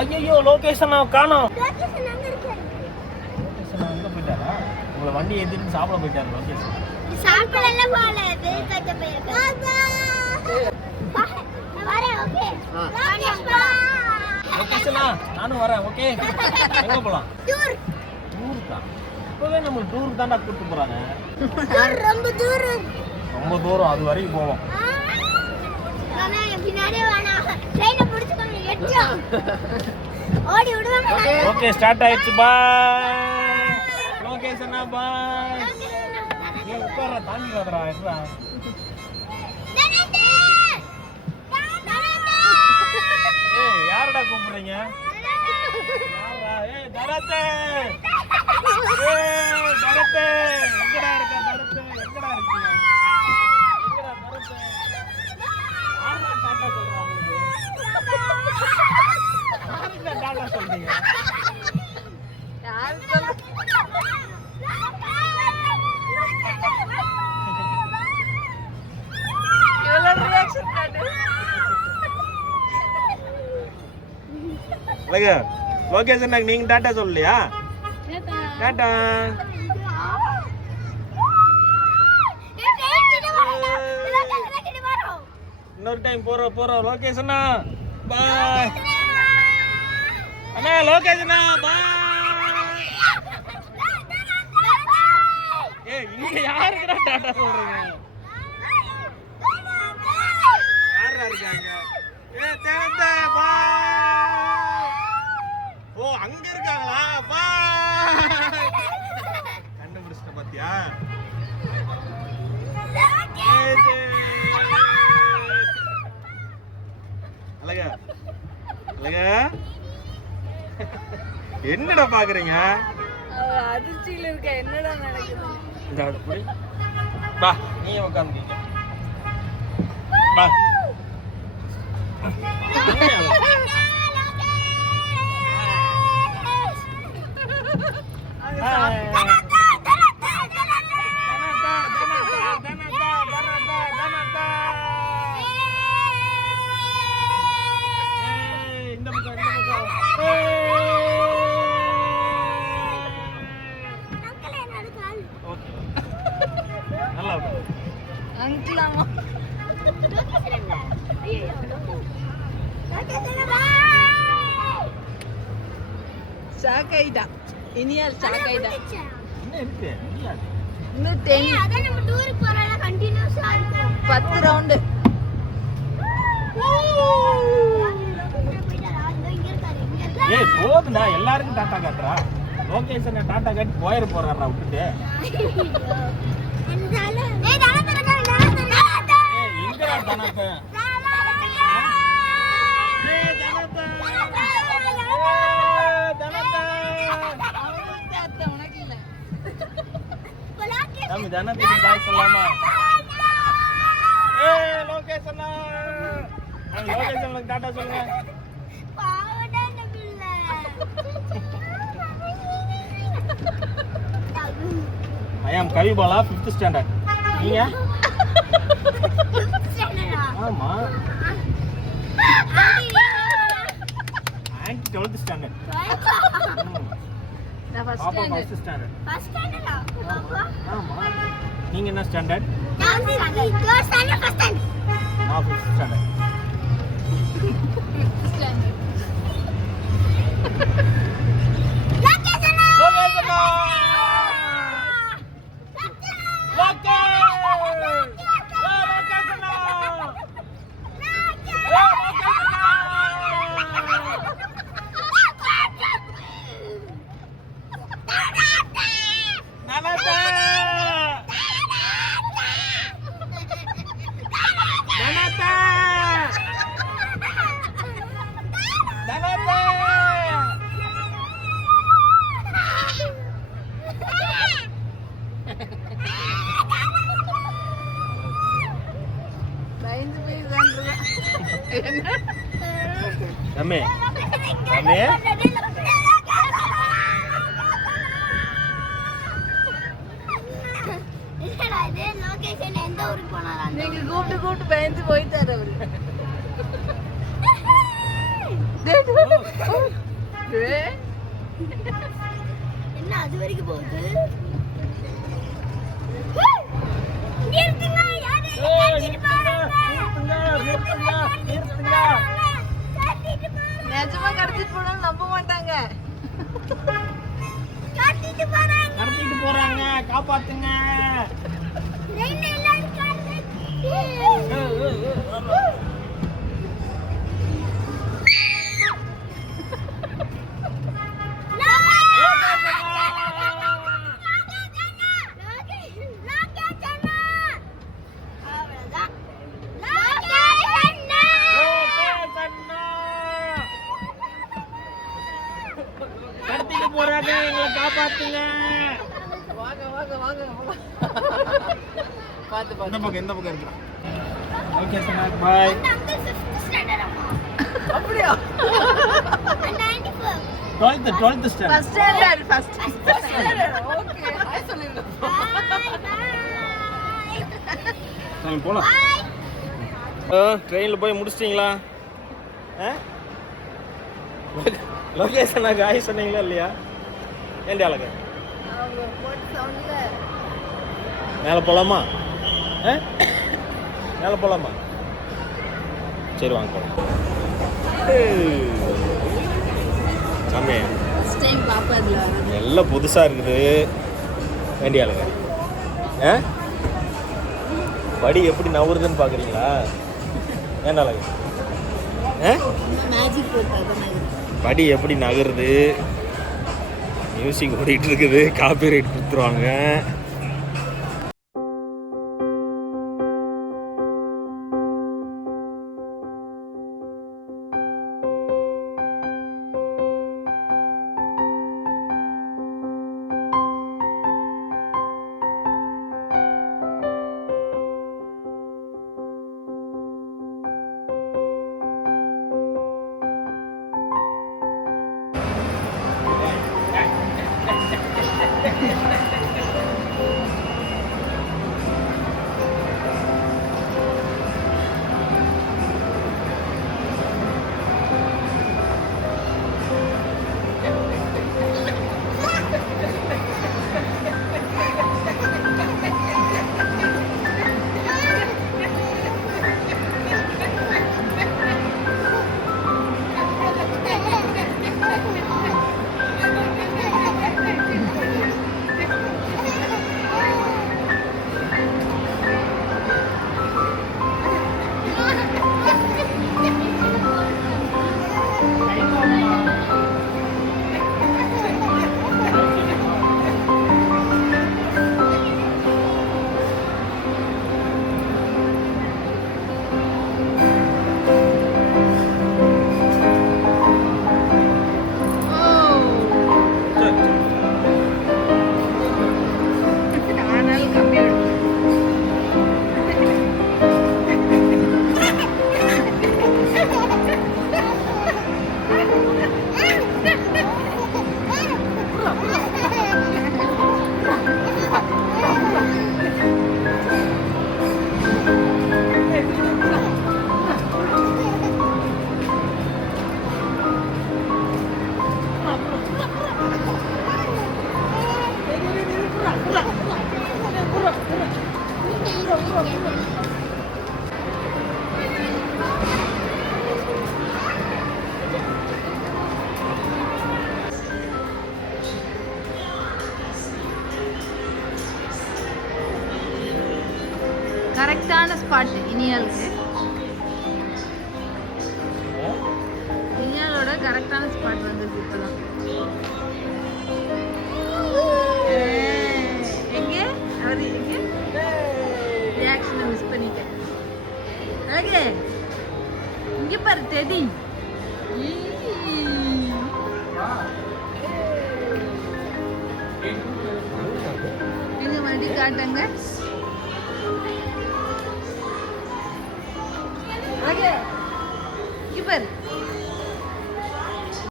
ஐயோ லொகேஷன் காணோம். எங்க போயிட்டாரா? உங்களை வண்டி ஏத்திட்டு சாப்பிட போயிட்டாரு லொகேஷன். சாப்பிடல போல பேக்கட்ட போயிருக்காங்க. வரேன் ஓகே. லொகேஷனா நானும் வரேன் ஓகே. எங்க போலாம்? டூர்க்கா? இப்பவே நம்ம டூருக்கு தான்டா கூட்டிட்டு போறாங்க. ரொம்ப தூரம். ரொம்ப தூரம் அது வரைக்கும் போவோம். மாமா பின்னாடியே வாடா. ட்ரெயினை பிடிச்சுக்கோங்க எட்டா. ஓடி விடுவாங்க. ஓகே ஸ்டார்ட் ஆயிடுச்சு பாய். லொகேஷனா பாய். நீ உட்கார தாண்டி வரடா எப்பா. ஏய் யாரடா கூப்பிடுறீங்க? யாரா? ஏய் தரதே. ஏய் தரதே. எங்கடா இருக்க தரதே? எங்கடா இருக்கீங்க? எங்கடா தரதே? ஆமா டாடா சொல்றாங்க. யாருக்கு டாடா சொல்றீங்க? யார் சொல்ல? இவ்வளவு ரியாக்ஷன் காட்டு. லொகேஷன் நீங்க டாட்டா சொல்லலையா? டாட்டா. இன்னொரு டைம் போறோம் லொகேஷனா பாய். அண்ணா லொகேஷனா பாய். ஏய் இங்க யாருக்குடா டாட்டா சொல்றீங்க? யாரா இருக்காங்க? ஏய் தேவதே பாய். ஓ அங்க இருக்காங்களா பாய். கண்டுபிடிச்சிட்ட பாத்தியா? அழகா அழகா என்னடா பாக்குறீங்க? அதிர்ச்சியில இருக்க என்னடா நடக்குது? இந்த அப்படி பா நீ உட்கார்ந்தீங்க பா. அங்கிளாமா சாக்கைடா. இனியார் சாக்கைடா. என்ன இருக்கு? இன்னும் 10 அத நம்ம டூருக்கு போறல கண்டினியூஸா இருக்கும். 10 ரவுண்ட். ஏய் போதுடா எல்லாருக்கும் டாடா காட்றா. லொகேஷனை டாடா காட்டி போயிர போறாரா விட்டுட்டு. ஏய் தனதன ஏய் எங்கடா தனதன? நம்ம தனத்துக்கு பாய் சொல்லலாமா? ஏய் லொகேஷனா அந்த லொகேஷனுக்கு டாடா சொல்லுங்க. பாவடா நபில்ல. I am Kavibala 5th standard. நீங்க? ஆமா. Anti 12th standard. நான் பாப்பா ஃபர்ஸ்ட் 1st standard. ஃபர்ஸ்ட் ஸ்டாண்டர்டா? ஆமா. நீங்க என்ன ஸ்டாண்டர்ட்? நான் தேர்ட் ஸ்டாண்டர்ட் ஃபர்ஸ்ட் ஸ்டாண்டர்ட். நான் 5th standard. ரமே ரமே நீங்க கூப்பிட்டு பயந்து போயிட்டாரு அவரு. என்ன அது வரைக்கும் போகுது? நிறுத்துங்க, யாரு கட்டிட்டு போறாங்க? கட்டிட்டு போறாங்க. நிஜமா கடத்திட்டு போனாலும் நம்ப மாட்டாங்க. கட்டிட்டு போறாங்க. கடத்திட்டு போறாங்க, காப்பாத்துங்க. ரெண்டு எல்லாரும் காத்து. கடத்திட்டு போறாங்க, எங்களை காப்பாத்துங்க. வாங்க வாங்க வாங்க. பார்த்து இந்த பார்த்து. பக்கம் இருக்கலாம். ஓகே சனாக், பாய். அப்படியா? 12th standard. First standard first standard. Okay hi சொல்லுங்க. சரி போலாம். ட்ரெயினில் போய் முடிச்சிட்டிங்களா? லொகேஷனாக ஹாய் சொன்னீங்களா இல்லையா? ஏண்டி அழகு அவங்க போட்டு சவுண்ட்ல மேலே போகலாமா? மேலே போகலாமா? சரி வாங்க போகலாம். சாமி ஃபர்ஸ்ட் டைம் பாப்பா இதுல வரது. எல்லாம் புதுசாக இருக்குது. வேண்டிய ஆளுங்க படி எப்படி நவுறுதுன்னு பார்க்குறீங்களா? ஏன் அழகு மேஜிக் போட்டாதான் படி எப்படி நகருது, மியூசிக் ஓடிட்டு இருக்குது, காப்பி ரைட் கொடுத்துருவாங்க. கரெக்டான ஸ்பாட் இனியாலுக்கு. இனியாலோட கரெக்டான ஸ்பாட் வந்துருக்கு இப்போதான். எங்கே அவர் எங்கே ரியாக்ஷனை மிஸ் பண்ணிட்டேன். அழகு இங்கே பாரு டெடி. எங்க வண்டி காட்டுங்க.